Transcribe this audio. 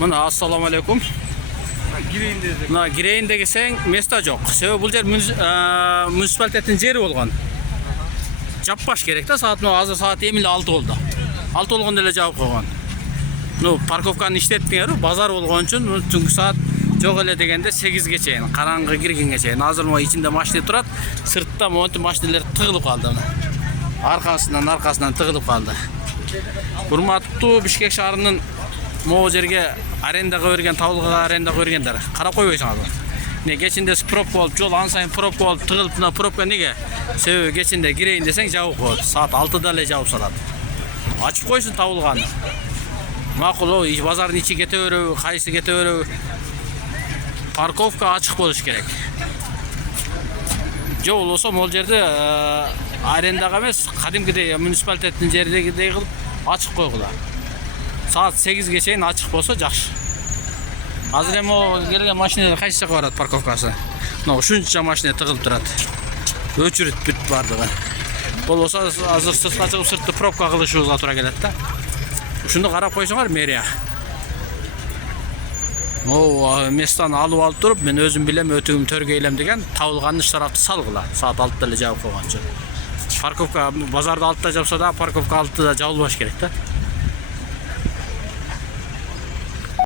Мына ассаламу алейкум. Gireyim dedi. Мына кирейин десең место жок. Себеби бул жер муниципалитеттин жери болгон. Жаппаш керек да, саат азыр саат эми эле 6 болду. 6 болгондо эле жаап койгон. Парковканы иштеттиңерби, базар болгон үчүн түнкү саат жок эле дегенде 8ге чейин, караңгы киргенге чейин. Азыр ичинде машина турат, сыртта монтип машиналар тыгылып калды. Аркасынан тыгылып калды. Урматтуу Бишкек шаарынын могу жерге арендага берген, табылга арендага бергендер, карап койбойсуңарбы? Кечинде пробка болуп, жол ан сайын пробка болуп тыгылып, мына пробка неге? Себеби кечинде кирейин десең жабып коет. Саат 6да эле жабып салат. Ачып койсун табылган. Макул, базардын ичи кете береби, кайсы кете береби? Парковка ачык болуш керек. Жо болсо могул жерде арендага эмес, кадимкидей муниципалитеттин жердегидей кылып ачык койгула. Саат 8ге чейин ачык болсо жакшы. Азыр эми келген машиналар кайсы жака барат парковкасы? Мына ушунча машина тыгылып турат. Өчүрүт бүт бардыгы. Болбосо азыр сыртка чыгып сыртты пробка кылышыбызга туура келет да. Ушунду карап койсоңор мэрия. Местаны алып туруп, мен өзүм билем, өтүгүм төргөйлем деген табылган штрафты салгыла. Саат 6да эле жабып койгончу. Парковка базарда 6да жапса да, парковка 6да жабылбаш керек да.